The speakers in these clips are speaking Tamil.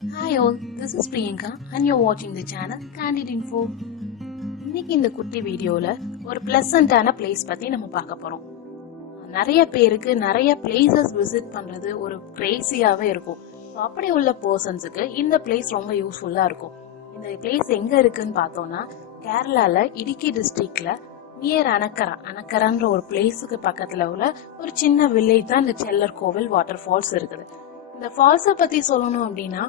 Hi all, this is Priyanka and you're watching the channel Candid Info. இன்னைக்கு இந்த குட்டி வீடியோல ஒரு பிளசண்டான பிளேஸ் பத்தி நம்ம பார்க்க போறோம். நிறைய பேருக்கு நிறைய பிளேசஸ் விசிட் பண்றது ஒரு கிரேசியாவே இருக்கும். அப்படி உள்ள பர்சன்ஸுக்கு இந்த பிளேஸ் ரொம்ப யூஸ்ஃபுல்லா இருக்கும். இந்த பிளேஸ் எங்க இருக்குன்னு பார்த்தோம்னா கேரளால இடுக்கி டிஸ்ட்ரிக்ட்ல நியர் அனக்கரான்ற ஒரு பிளேஸுக்கு பக்கத்துல உள்ள ஒரு சின்ன வில்லேஜ் தான் இந்த செல்லர் கோவில் வாட்டர் ஃபால்ஸ் இருக்குது. இந்த ஃபால்ஸ பத்தி சொல்லணும் அப்படின்னா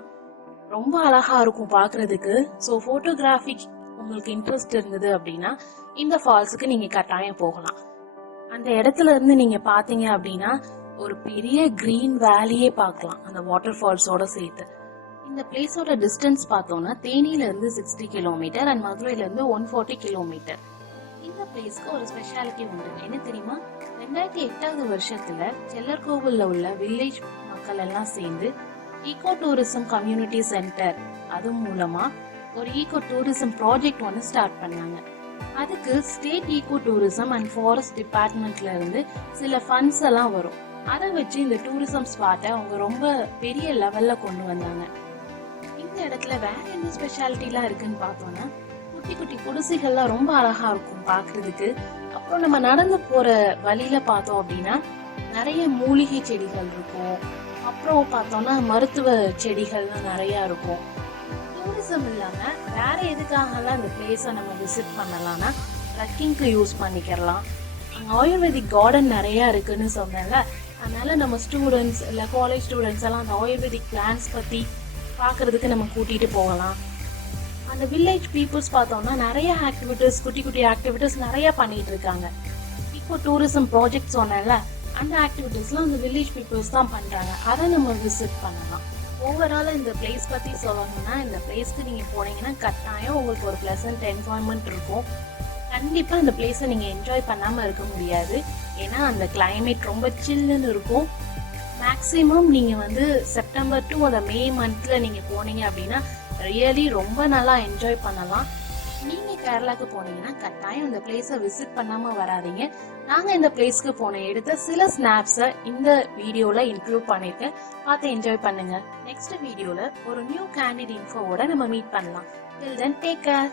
ரொம்ப அழகா இருக்கும் பாக்குறதுக்கு. சோ போட்டோகிராஃபி உங்களுக்கு இன்ட்ரெஸ்ட் இருந்தது அப்படின்னா இந்த ஃபால்ஸுக்கு நீங்க கட்டாயம் போகலாம். அந்த இடத்துல இருந்து நீங்க பாத்தீங்க அப்படின்னா ஒரு பெரிய கிரீன் வேலியே பார்க்கலாம் அந்த வாட்டர் ஃபால்ஸோட சேர்த்து. இந்த பிளேஸோட டிஸ்டன்ஸ் பார்த்தோம்னா தேனியில இருந்து 60 கிலோமீட்டர் அண்ட் மதுரையில இருந்து 140 கிலோமீட்டர். இந்த பிளேஸ்க்கு ஒரு ஸ்பெஷாலிட்டி உண்டு. என்ன தெரியுமா? 2008 வருஷத்துல செல்லர்கோவில்ல உள்ள வில்லேஜ் மக்கள் எல்லாம் சேர்ந்து ஈகோ டூரிசம் கம்யூனிட்டி சென்டர் அது மூலமா ஒரு ஈகோ டூரிசம் ப்ராஜெக்ட் ஒன்று ஸ்டார்ட் பண்ணாங்க. அதுக்கு state ego tourism and forest டிபார்ட்மெண்ட்ல இருந்து சில ஃபண்ட்ஸ் எல்லாம் வரும். அதை வச்சு இந்த டூரிசம் ஸ்பாட்டை அவங்க ரொம்ப பெரிய லெவல்ல கொண்டு வந்தாங்க. இந்த இடத்துல வேற என்ன ஸ்பெஷாலிட்டிலாம் இருக்குன்னு பார்த்தோம்னா குட்டி குட்டி குடிசைகள்லாம் ரொம்ப அழகா இருக்கும் பாக்குறதுக்கு. அப்புறம் நம்ம நடந்து போற வழியில பார்த்தோம் அப்படின்னா நிறைய மூலிகை செடிகள் இருக்கும். அப்புறம் பார்த்தோம்னா மருத்துவ செடிகள்லாம் நிறைய இருக்கும். டூரிசம் இல்லாம வேற எதுக்காகலாம் இந்த பிளேஸை நம்ம விசிட் பண்ணலாம்னா ட்ரெக்கிங்க்கு யூஸ் பண்ணிக்கலாம். அங்க ஆயுர்வேதிக் கார்டன் நிறைய இருக்குன்னு சொன்னாங்க. அதனால நம்ம ஸ்டூடெண்ட்ஸ் இல்ல காலேஜ் ஸ்டூடெண்ட்ஸ் எல்லாம் அந்த ஆயுர்வேதிக் பிளான்ஸ் பத்தி பாக்குறதுக்கு நம்ம கூட்டிட்டு போகலாம். அந்த வில்லேஜ் பீப்புள்ஸ் பார்த்தோம்னா நிறைய ஆக்டிவிட்டிஸ் குட்டி குட்டி ஆக்டிவிட்டிஸ் நிறைய பண்ணிட்டு இருக்காங்க. இப்போ டூரிசம் ப்ராஜெக்ட் சொன்னேன்ல அந்த ஆக்டிவிட்டிஸ்லாம் அந்த வில்லேஜ் பீப்புள்ஸ் தான் பண்றாங்க. அதை நம்ம விசிட் பண்ணலாம். ஓவராலா இந்த பிளேஸ் பத்தி சொல்லணும்னா இந்த பிளேஸ்க்கு நீங்க போனீங்கன்னா கட்டாயம் உங்களுக்கு ஒரு பிளசன்ட் என்வாயன்மெண்ட் இருக்கும். கண்டிப்பா இந்த பிளேஸை நீங்க என்ஜாய் பண்ணாம இருக்க முடியாது. ஏன்னா அந்த கிளைமேட் ரொம்ப சில்லுன்னு இருக்கும். மேக்சிமம் நீங்க செப்டம்பர் டு அந்த மே மந்த்ல நீங்க போனீங்க அப்படின்னா ரியலி ரொம்ப நல்லா என்ஜாய் பண்ணலாம். நீங்க கேரளாக்கு போனீங்கன்னா கட்டாயம் இந்த பிளேஸை விசிட் பண்ணாம வராதீங்க. நாங்க இந்த பிளேஸ்க்கு போன எடுத்த சில ஸ்னாப்ஸை இந்த வீடியோல இன்க்ளூட் பண்ணிருக்கேன். பார்த்து என்ஜாய் பண்ணுங்க. நெக்ஸ்ட் வீடியோல ஒரு நியூ கேண்டிட் இன்ஃபோவோட நம்ம மீட் பண்ணலாம். Till then, take care.